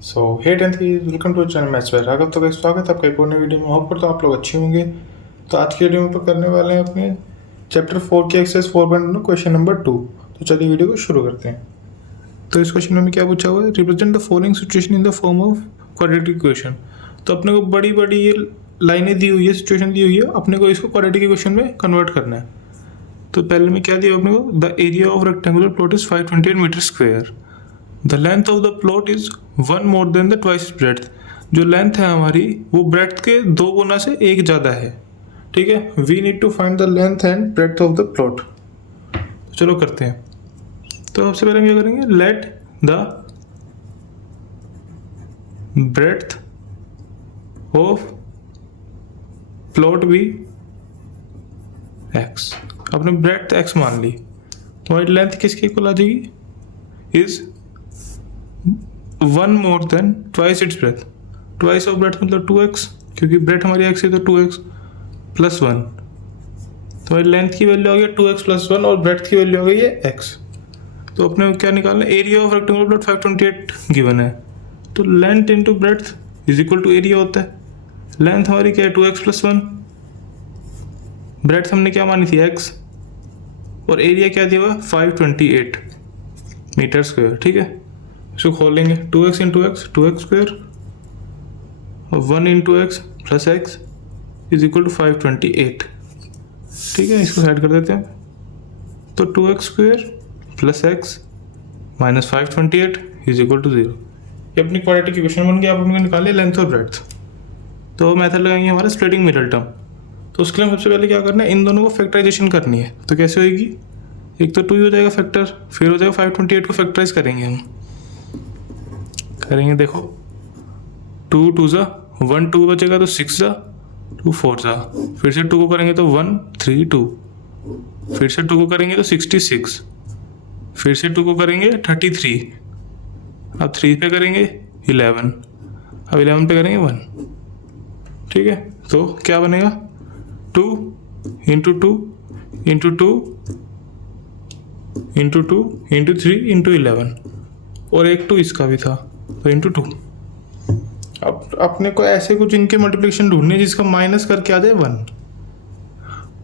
So hey tenth welcome to channel maths by Raghav. तो स्वागत है आपका एक और नई वीडियो में। होप करता हूँ आप लोग अच्छे होंगे। तो आज की वीडियो में तो करने वाले हैं अपने चैप्टर 4 के एक्सरसाइज 4.1 क्वेश्चन नंबर 2। तो चलिए वीडियो को शुरू करते हैं। तो इस क्वेश्चन में क्या पूछा हुआ है, represent the following situation in the form of quadratic equation. तो अपने को बड़ी बड़ी ये लाइनें दी हुई है, सिचुएशन दी हुई है, अपने को इसको क्वाड्रेटिक इक्वेशन में कन्वर्ट करना है। तो पहले में क्या दिया अपने को, the area of rectangular plot is 528 metre square. The length of the plot is 1 more than the twice breadth. जो लेंथ है हमारी वो ब्रेड्थ के 2 गुना से 1 ज़्यादा है। ठीक है, we need to find the length and breadth of the plot. चलो करते हैं। तो सबसे पहले हम क्या करेंगे, let the breadth of plot be x। अपने ब्रेड्थ x मान ली तो हमारी लेंथ किसके इक्वल आ जाएगी, is 1 more than twice its breadth. Twice of breadth मतलब 2x, क्योंकि ब्रेथ हमारी x है तो 2x प्लस 1। तो हमारी लेंथ की वैल्यू आ गई 2x प्लस 1 और ब्रेथ की वैल्यू आ गई है x। तो अपने को क्या निकालना है, area of rectangular plot 528 given है। तो length into breadth is equal to area होता है। लेंथ हमारी क्या है 2x प्लस 1, ब्रेथ हमने क्या मानी थी x, और एरिया क्या दिया हुआ 528 मीटर स्क्वायर। ठीक है, इसको खोलेंगे 2x into x 2x square और 1 into x plus x is equal to 528। ठीक है, इसको साइड कर देते हैं। तो 2x square plus x minus 528 is equal to 0। ये अपनी क्वाड्रेटिक इक्वेशन बन गया। आप उनको निकालिए लेंथ और ब्रेड्थ। तो मेथड लगाएंगे हमारा स्प्लिटिंग मिडल टर्म। तो उसके लिए सबसे पहले क्या करना है, इन दोनों को फैक्टराइजेशन करनी है। तो कैसे होगी, एक तो 2 हो जाएगा फैक्टर, फिर हो जाएगा 528 को फैक्टराइज करेंगे हम। करेंगे देखो 2 2 ज़ा 1 2 बचेगा तो 6 ज़ा 2 4 ज़ा, फिर से 2 को करेंगे तो 1 3 2, फिर से 2 को करेंगे तो 66, फिर से 2 को करेंगे 33, अब 3 पे करेंगे 11, अब 11 पे करेंगे 1। ठीक है, तो क्या बनेगा 2 into 2 into 2 into 2 into 3 into 11, और एक 2 इसका भी था तो इंटू 2। अब अपने को ऐसे कुछ इनके मल्टीप्लिकेशन ढूंढने जिसका माइनस करके आ जाए 1।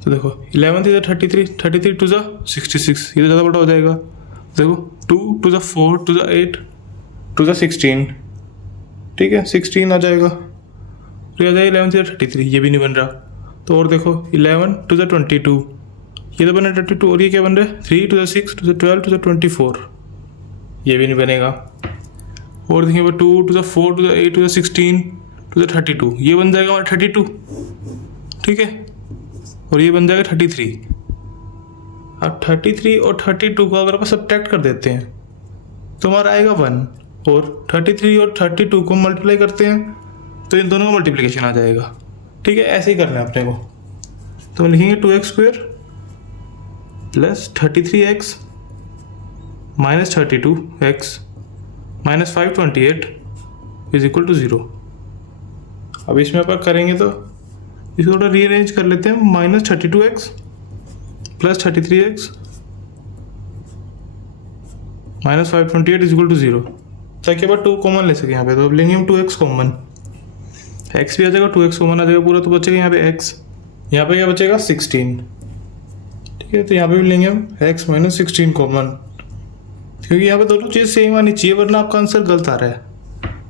तो देखो 11 थी 33, 33 टू ज़ा 66, ये तो ज़्यादा बड़ा हो जाएगा। देखो 2 टू ज़ा 4 टू ज़ा 8 टू ज़ा 16। ठीक है, 16 आ जाएगा। तो ये आ जाएगा 11 थी 33, ये भी नहीं बन रहा। तो और देखो 11 टू ज़ा 22, ये तो बना 22, और ये क्या बन रहा है 3 टू ज़ा 6 टू ज़ा 12 टू ज़ा 24, ये भी नहीं बनेगा। और देखिए 2 to the 4 to the 8 to the 16 to the 32, ये बन जाएगा हमारा 32। ठीक है, और ये बन जाएगा 33। अब 33 और 32 को अगर आप सब्ट्रैक्ट कर देते हैं तो हमारा आएगा 1, और 33 और 32 को मल्टीप्लाई करते हैं तो इन दोनों का मल्टीप्लिकेशन आ जाएगा। ठीक है, ऐसे ही करना है अपने को। तो हम लिखेंगे 2x square plus 33x minus 32x minus 528 is equal to 0। अब इसमें अपन करेंगे तो इसको थोड़ा रीअरेंज कर लेते हैं। Minus 32x plus 33x minus 528 is equal to 0, ताकि अब 2 कॉमन ले सके यहाँ पे। तो अब लेंगे हम 2x कॉमन, x भी आ जाएगा, 2x कॉमन आ जाएगा पूरा, तो बचेगा यहाँ पे x, यहाँ पे क्या बचेगा 16। ठीक है, तो यहाँ पे भी लेंगे हम x माइनस 16 कॉमन, क्योंकि यहाँ पे दोनों चीज़ सेम आनी चाहिए, वरना आपका आंसर गलत आ रहा है।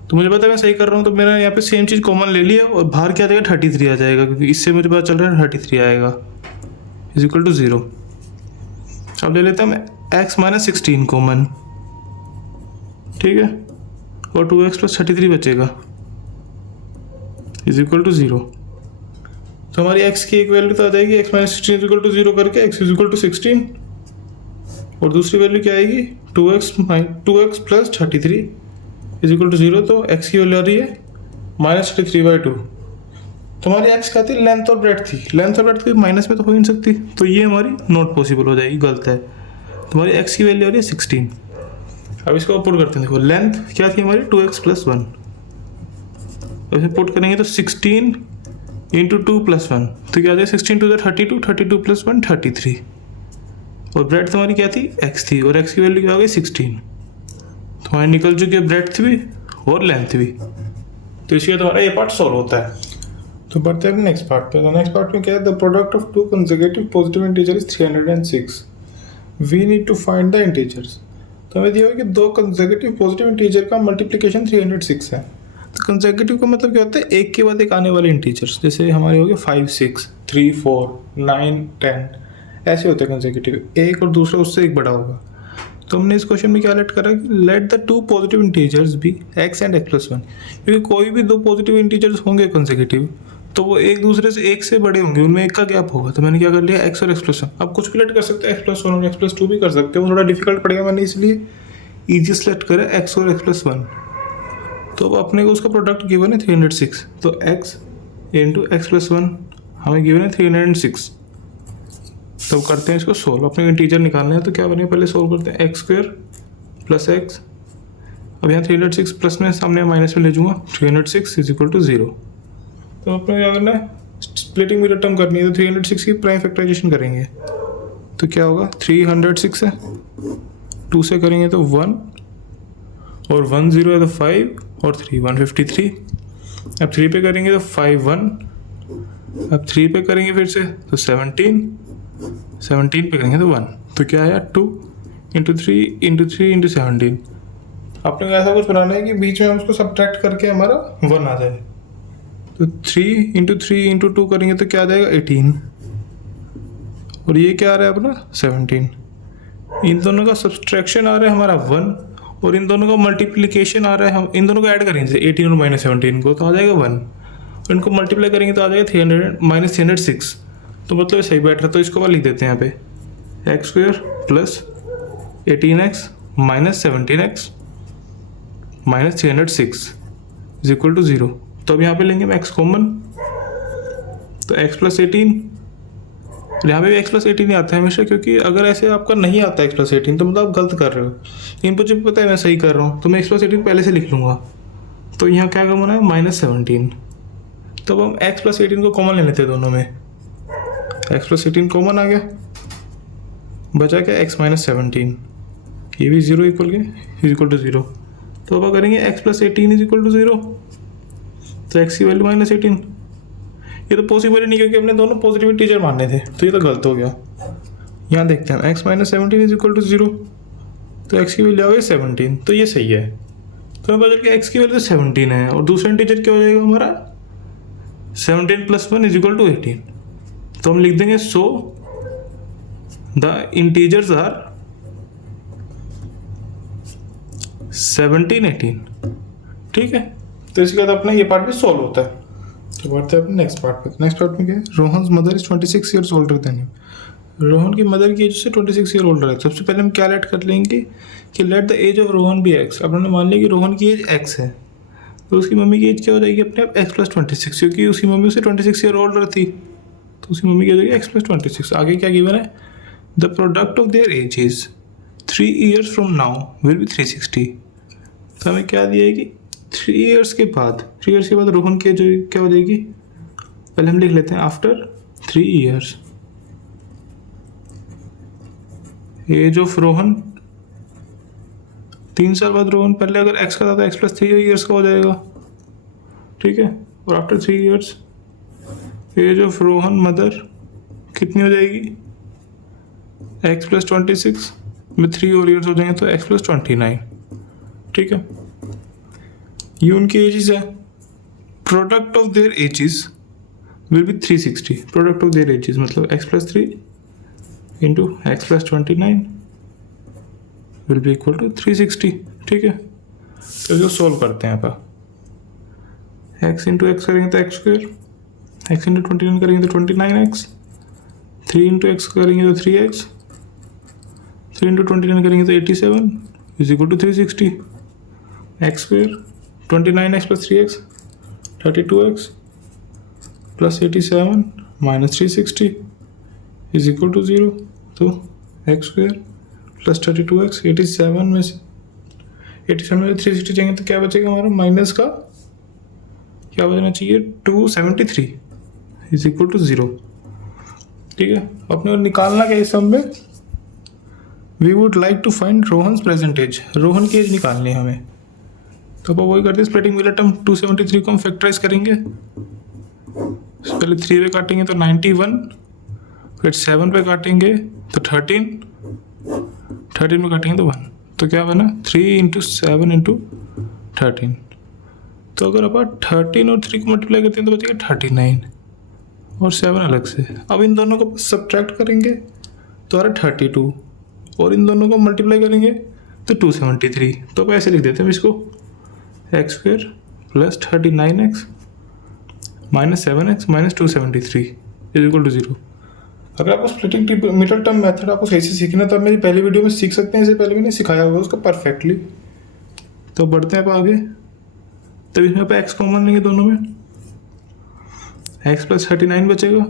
तो मुझे पता है मैं सही कर रहा हूँ, तो मैंने यहाँ पे सेम चीज़ कॉमन ले लिया, और बाहर क्या आ जाएगा 33 आ जाएगा, क्योंकि इससे मुझे पता चल रहा है 33 आएगा इज इक्वल टू 0। अब ले लेते हैं x माइनस 16 कॉमन। ठीक है, और 2x प्लस 33 बचेगा इज इक्वल टू 0। तो हमारी x की एक वैल्यू तो आ जाएगी x minus 16 is equal to 0 करके x इज इक्वल टू 16, और दूसरी वैल्यू क्या आएगी 2x plus 33 is equal to 0। तो x की वैल्यू आ रही है माइनस 33/2। तो हमारी x क्या थी, लेंथ और ब्रेड्थ थी। लेंथ और ब्रेड्थ कोई माइनस में तो हो ही नहीं सकती, तो ये हमारी नॉट पॉसिबल हो जाएगी, गलत है। तो हमारी x की वैल्यू आ रही है 16। अब इसको पुट करते हैं। देखो लेंथ क्या थी हमारी 2x प्लस 1, अब इसे पुट करेंगे तो 16 इंटू 2 प्लस 1, तो क्या आ जाएगा 16 टू 32, 32 प्लस 1 33, और ब्रेड्थ हमारी क्या थी x थी, और x की वैल्यू क्या हो गई 16। तो हमारी निकल चुकी है ब्रेड्थ भी और लेंथ भी। तो इसलिए तुम्हारा ये पार्ट सॉल्व होता है। तो बढ़ते हैं नेक्स्ट पार्ट पे। तो नेक्स्ट पार्ट में क्या है, the product of two consecutive positive integer is 306, we need to find the integers. तो हमें दिया हुआ कि दो कंसेक्यूटिव पॉजिटिव इंटीजर का मल्टीप्लिकेशन 306 है। तो कंसेक्यूटिव का मतलब क्या होता है, एक के बाद एक आने वाले इंटीजर्स। जैसे हमारे हो गए 5 6 3 4 9 10, ऐसे होते हैं कंसेक्यूटिव, एक और दूसरा उससे एक बड़ा होगा। तो हमने इस क्वेश्चन में क्या लेट करा कि let the two positive integers be x and x+1, क्योंकि कोई भी दो पॉजिटिव इंटीजर्स होंगे कंसेक्यूटिव तो वो एक दूसरे से एक से बड़े होंगे, उनमें एक का गैप होगा। तो मैंने क्या कर लिया, x और x+1। अब कुछ भी लेट कर सकते हैं, x+1 और x+2 भी कर सकते हैं, वो थोड़ा डिफिकल्ट पड़ेगा, मैंने इसलिए ईजी सेलेक्ट करा x और x+1। तो अब अपने को उसका प्रोडक्ट गिवन है 306, तो x इंटू x+1 हमें गिवन है 306। तो करते हैं इसको सोल्व, अपने इंटीजर निकालना है। तो क्या बने, पहले सोल्व करते हैं, x² + x। अब यहाँ 306 प्लस में सामने माइनस में ले जाऊँगा, 306 = 0। तो अपने क्या करना है, स्प्लिटिंग में टर्म करनी है। तो 306 की प्राइम फैक्टराइजेशन करेंगे तो क्या होगा, 306 है, 2 से करेंगे तो 1, और 1 0 है तो 5 और 3 153। अब 3 पे करेंगे तो 5 1, अब 3 पे करेंगे फिर से तो 17 पे करेंगे तो 1। तो क्या आया, 2 × 3 × 3 × 17। आपने ऐसा कुछ बनाना है कि बीच में हम उसको सब्ट्रैक्ट करके हमारा 1 आ जाए। तो 3 × 3 × 2 करेंगे तो क्या आ जाएगा, 18, और ये क्या आ रहा है अपना 17। इन दोनों का सब्सट्रैक्शन आ रहा है हमारा 1, और इन दोनों का मल्टीप्लिकेशन आ रहा है, हम इन दोनों को ऐड करेंगे जैसे 18 और -17 को, तो आ जाएगा 1, और इनको मल्टीप्लाई करेंगे तो आ जाएगा 306। तो मतलब सही बैठ रहा है। तो इसको वाला लिख देते हैं यहाँ पे, x² + 18x - 17x - 306 = 0। तो अब यहाँ पे लेंगे हम x कॉमन, तो x + 18, यहाँ पे भी x + 18 ही आता है हमेशा, क्योंकि अगर ऐसे आपका नहीं आता x + 18 तो मतलब आप गलत कर रहे हो। इनपुट जब पता है मैं सही कर रहा हूँ तो मैं x + 18 पहले से लिख लूँगा। तो यहाँ क्या कॉमन है, -17। तो अब हम x + 18 को कॉमन ले लेते हैं दोनों में, x + 18 कॉमन आ गया, बचा क्या x - 17, ये भी 0 = 0। तो अब करेंगे x + 18 = 0, तो x की वैल्यू -18। ये तो पॉसिबल ही नहीं, क्योंकि हमने दोनों पॉजिटिव इंटीजर मानने थे, तो ये तो गलत हो गया। यहाँ देखते हैं, x - 17 = 0, तो x की वैल्यू आ गई 17, तो ये सही है। तो हमें पता चल गया x की वैल्यू 17 है, और दूसरा इंटीजर क्या हो जाएगा हमारा, 17 + 1 = 18। तो हम लिख देंगे सो द इंटीजर्स आर 17 18। ठीक है, तो इसके बाद अपना ये पार्ट भी सॉल्व होता है। तो बढ़ते हैं अपने नेक्स्ट पार्ट पे। नेक्स्ट पार्ट में क्या है, Rohan mother is 26 years older than him. Rohan की मदर की एज से 26 ईयर ओल्डर है। सबसे पहले हम क्या लेट कर लेंगे कि let the age of Rohan be x। अब हमने मान लिया कि रोहन की एज x है, तो उसकी मम्मी की एज क्या हो जाएगी अपने आप x + 26, क्योंकि उसकी मम्मी उससे 26 ईयर ओल्डर थी, तो उसकी मम्मी क्या हो जाएगी x + 26। आगे क्या गिवन है, the product of their age is 3 years from now will be 360। तो हमें क्या दिया है कि 3 years के बाद रोहन की एज क्या हो जाएगी, पहले हम लिख लेते हैं after 3 years age of Rohan. 3 साल बाद रोहन, पहले अगर x का था तो x + 3 years का हो जाएगा, ठीक है। और after 3 years age of Rohan mother कितनी हो जाएगी, x + 26 में 3 और ईयर्स हो जाएंगे तो x + 29, ठीक है। ये उनकी एजेस है, product of their ages will be 360। Product of their ages मतलब x + 3 into x + 29 will be equal to 360, ठीक है। तो इसको सोल्व करते हैं यहाँ पर, x इंटू एक्स करेंगे तो x², x इंटू 29 करेंगे तो 29x, 3 इंटू एक्स करेंगे तो 3x, 3 इंटू 29 करेंगे तो 87 = 360। x² 29x + 3x 32x + 87 - 360 = 0। तो x² + 32x 87 में से 360 जाएंगे तो क्या बचेगा हमारा, माइनस का क्या बचना चाहिए, 273 = 0, ठीक है। अपने निकालना क्या इस सम में, we would like to find Rohan's present age. Rohan की एज निकालनी है हमें। तो अब वही करते हैं, स्प्लिटिंग मिलर टर्म 273 को हम फैक्टराइज करेंगे। पहले 3 पे काटेंगे तो 91, फिर 7 पे काटेंगे तो 13 पे काटेंगे तो 1, तो क्या बना 3 इंटू 7 इंटू 13। तो अगर अपन 13 और 3 को मल्टीप्लाई करते हैं तो बचेगा 39 और 7 अलग से। अब इन दोनों को सब्ट्रैक्ट करेंगे तो आ रहा 32 और इन दोनों को मल्टीप्लाई करेंगे तो 273। तो अब ऐसे लिख देते हैं इसको, x square plus 39x minus 7x minus 273 is equal to 0। अगर आपको स्प्लिटिंग मिडल टर्म मेथड आपको सही से सीखना है तो आप मेरी पहली वीडियो में सीख सकते हैं, इससे पहले मैंने सिखाया हुआ उसका परफेक्टली। तो बढ़ते हैं आप आगे। तब इसमें आप एक्स कॉमन लेंगे दोनों में, एक्स प्लस 39 बचेगा।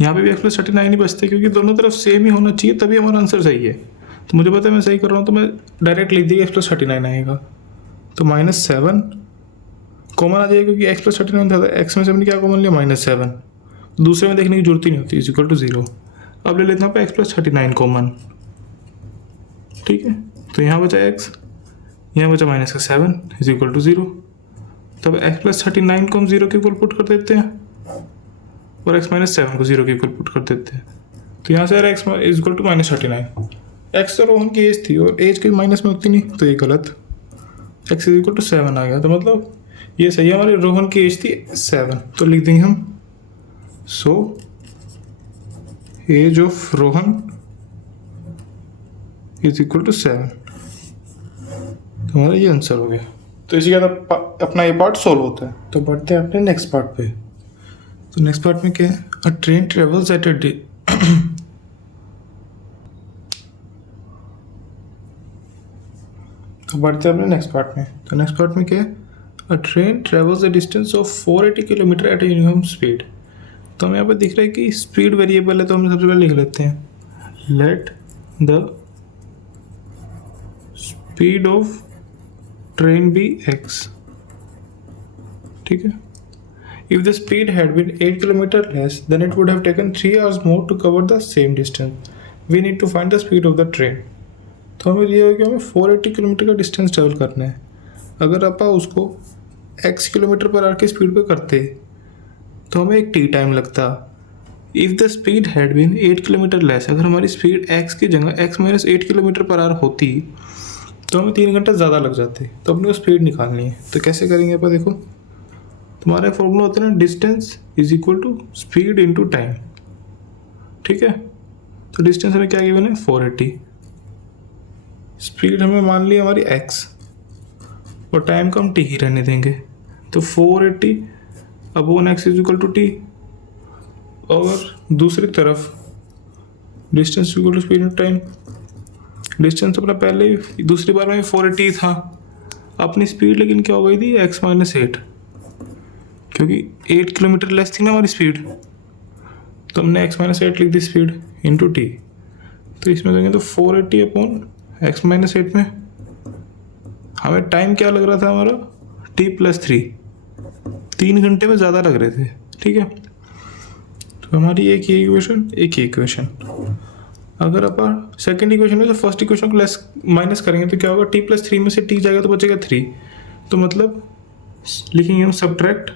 यहाँ पे भी एक्स प्लस 39 ही बचते क्योंकि दोनों तरफ सेम ही होना चाहिए तभी हमारा आंसर सही है। तो मुझे पता है मैं सही कर रहा हूँ तो मैं डायरेक्ट लिख दिया एक्स प्लस 39 आएगा। तो -7 कॉमन आ जाएगा क्योंकि एक्स प्लस 39 था, एक्स में से हमने क्या कॉमन लिया -7, दूसरे में देखने की जरूरत ही नहीं होती, इज इक्वल टू 0। अब ले लेते हैं एक्स प्लस 39 कॉमन, ठीक है। तो यहाँ बचा एक्स, यहाँ बचा -7 इज इक्वल टू 0। तब एक्स प्लस 39 को हम 0 के इक्वल पुट कर देते हैं और एक्स माइनस 7 को 0 के इक्वल पुट कर देते हैं। तो यहाँ से x is equal to -39। X तो रोहन की एज थी और एज के माइनस में होती नहीं, तो ये गलत, एक्स इज इक्वल टू 7 आ गया। तो मतलब ये सही है, हमारी रोहन की एज थी 7, तो लिख देंगे हम so age of Rohan is equal to 7। तो हमारा ये आंसर हो गया। तो इसी के बाद अपना ये पार्ट सॉल्व होता है। तो बढ़ते हैं अपने नेक्स्ट पार्ट पे। तो नेक्स्ट पार्ट में क्या है, अ train travels at a day तो बढ़ते हैं अपने नेक्स्ट पार्ट में। तो नेक्स्ट पार्ट में क्या है, अ train travels a distance of 480 kilometre at a uniform speed. तो हमें यहाँ पर दिख रहा है कि स्पीड वेरिएबल है, तो हम सबसे पहले लिख लेते हैं let the speed of train be x, ठीक है। If the speed had been 8 km less, then it would have taken 3 hours more to cover the same distance. We need to find the speed of the train. तो हमें ये हो कि हमें 480 kilometre का distance travel करना है। अगर आप उसको x किलोमीटर पर आवर की स्पीड पे करते तो हमें एक t टाइम लगता। If the speed had been 8 kilometre less, अगर हमारी स्पीड x की जगह x minus 8 kilometre per hour होती तो हमें 3 घंटे ज़्यादा लग जाते। तो अपनी को स्पीड निकालनी है, तो कैसे करेंगे अपन, देखो तुम्हारा फॉर्मूला होता है ना, distance is equal to speed into time, ठीक है। तो डिस्टेंस हमें क्या गिवन है 480, स्पीड हमें मान ली हमारी x और टाइम को हम t ही रहने देंगे। तो 480 upon x is equal to t, और दूसरी तरफ distance equal to speed into time. Distance अपना पहले दूसरी बार में 480 था, अपनी स्पीड लेकिन क्या हो गई थी x माइनस 8, क्योंकि 8 किलोमीटर लेस थी ना हमारी स्पीड, तो हमने x माइनस 8 लिख दी स्पीड इंटू टी। तो इसमें देंगे तो 480 अपॉन x माइनस 8 में हमें टाइम क्या लग रहा था हमारा t प्लस 3, 3 घंटे में ज़्यादा लग रहे थे, ठीक है। तो हमारी एक ही इक्वेशन। अगर अपन सेकेंड इक्वेशन में तो फर्स्ट इक्वेशन को लेस माइनस करेंगे तो क्या होगा, t प्लस 3 में से t जाएगा तो बचेगा 3। तो मतलब लिखेंगे हम सब्ट्रैक्ट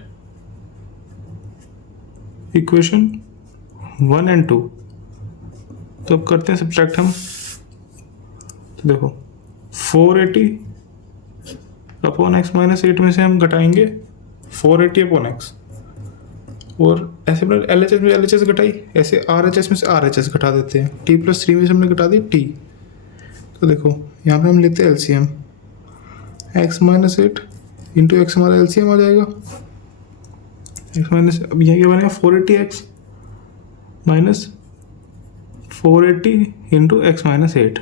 इक्वेशन 1 एंड 2। तो अब करते हैं सब्ट्रैक्ट हम। तो देखो 480 अपॉन एक्स माइनस 8 में से हम घटाएंगे 480 अपॉन एक्स, और ऐसे अपने LHS में LHS घटाई, ऐसे RHS में से RHS घटा देते हैं। t प्लस 3 में से हमने घटा दी t। तो देखो यहाँ पे हम लेते हैं LCM, x minus 8 into x हमारा LCM आ जाएगा, एक्स माइनस, अब यहाँ क्या बनेगा 480x minus 480 into x minus 8,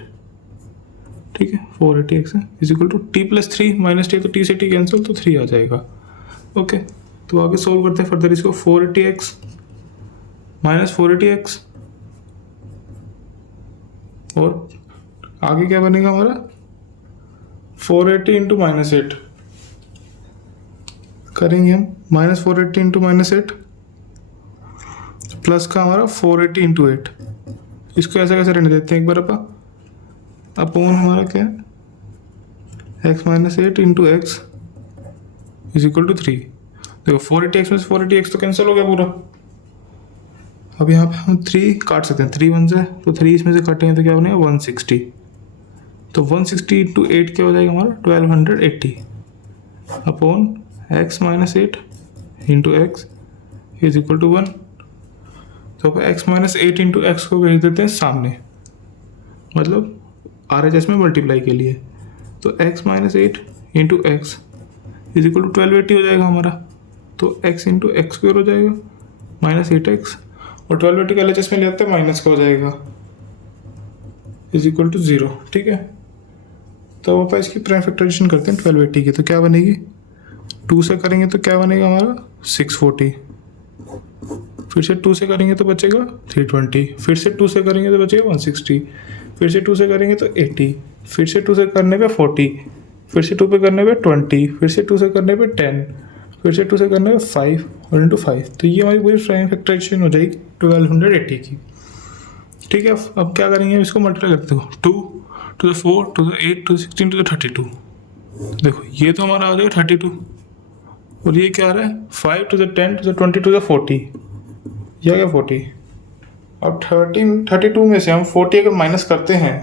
ठीक है। 480x is equal to t plus 3 minus t, तो t से t कैंसिल तो 3 आ जाएगा, ओके। तो आगे सोल्व करते हैं फर्दर इसको, 480x माइनस 480x, और आगे क्या बनेगा हमारा 480 इंटू माइनस 8 करेंगे हम, माइनस 480 इंटू माइनस 8 प्लस का हमारा 480 इंटू 8। इसको ऐसा कैसे रहने देते हैं एक बार अपॉन हमारा क्या है x minus 8 into x is equal to 3। देखो 480x में से 480x तो कैंसिल हो गया पूरा। अब यहाँ पे हम 3 काट सकते हैं, 3 1 से, तो 3 इसमें से काटेंगे तो क्या बनेगा 160। तो 160 इंटू 8 क्या हो जाएगा हमारा 1280 upon x minus 8 into x is equal to 1। तो अब एक्स माइनस 8 इंटू एक्स को भेज देते हैं सामने, मतलब RHS में मल्टीप्लाई के लिए। तो x minus 8 into x is equal to 1280 हो जाएगा हमारा। तो x इंटू एक्स स्क्वायर हो जाएगा माइनस 8x, और 1280 का LHS में ले आते हैं माइनस का हो जाएगा इज इक्वल टू 0। ठीक है, तो अब इसकी प्राइम फैक्टराइजेशन करते हैं 1280 की। तो क्या बनेगी, 2 से करेंगे तो क्या बनेगा हमारा 640, फिर से 2 से करेंगे तो बचेगा 320, फिर से 2 से करेंगे तो बचेगा 160, फिर से 2 से करेंगे तो 80, फिर से 2 से करने पे 40, फिर से 2 पे करने पे 20, फिर से 2 से करने पे 10, फिर से 2 से करने पे 5 और इंटू 5। तो ये हमारी पूरी प्राइम फैक्टराइजेशन हो जाएगी 1280 की। ठीक है, अब क्या करेंगे, हम इसको मल्टीप्लाई करते हो 2 to the 4 to the 8 to the 16 to the 32। देखो ये तो हमारा आ जाएगा 32, और ये क्या आ रहा है 5 to the 10 to the 20 to the 40, यह क्या 40। अब 32 में से हम 40 अगर माइनस करते हैं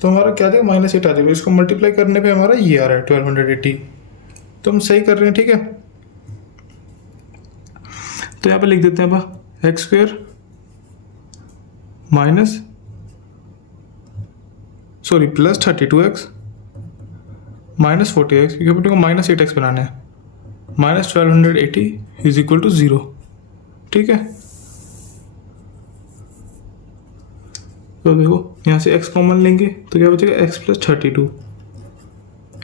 तो हमारा क्या आ जाएगा -8 आ जाएगा। इसको मल्टीप्लाई करने पे हमारा ये आ रहा है 1280। तो हम सही कर रहे हैं। ठीक है, तो यहाँ पे लिख देते हैं अब x square minus plus 32x minus 40x, क्योंकि अपने को -8x बनाना है, माइनस 1280 इज इक्वल टू 0। ठीक है, तो देखो यहाँ से x कॉमन लेंगे तो क्या बचेगा x प्लस 32।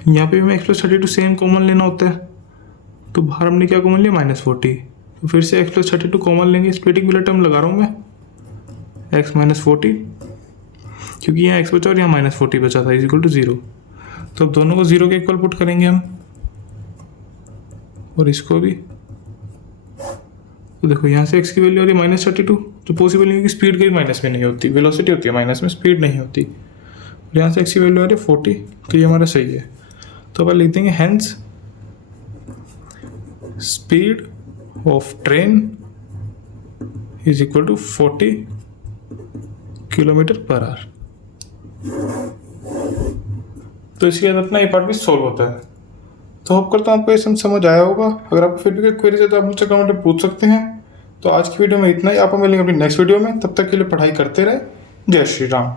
यहाँ पे भी हमें x प्लस 32 सेम कॉमन लेना होता है, तो बाहर हमने क्या कॉमन लिया -40, तो फिर से x प्लस 32 कॉमन लेंगे। स्प्लिटिंग वाला टर्म लगा रहा हूँ मैं, x माइनस 40, क्योंकि यहाँ x बचा और यहाँ -40 बचा था इज इक्वल टू 0। तो अब दोनों को 0 के इक्वल पुट करेंगे हम, और इसको भी। तो देखो यहाँ से x की वैल्यू आ रही है -32, तो पॉसिबल नहीं है कि स्पीड कहीं माइनस में नहीं होती, वेलोसिटी होती है माइनस में, स्पीड नहीं होती। और यहाँ से x की वैल्यू आ रही है 40, तो ये हमारा सही है। तो अब लिख देंगे hence speed of train is equal to 40 km/h। तो इसके बाद अपना ये पार्ट भी सॉल्व होता है। तो होप करता हूँ आपको ये समझ आया होगा। अगर आपको फिर भी कोई क्वेरीज है तो आप मुझसे कमेंट में पूछ सकते हैं। तो आज की वीडियो में इतना ही, आपको मिलेंगे अपनी नेक्स्ट वीडियो में। तब तक के लिए पढ़ाई करते रहे। जय श्री राम।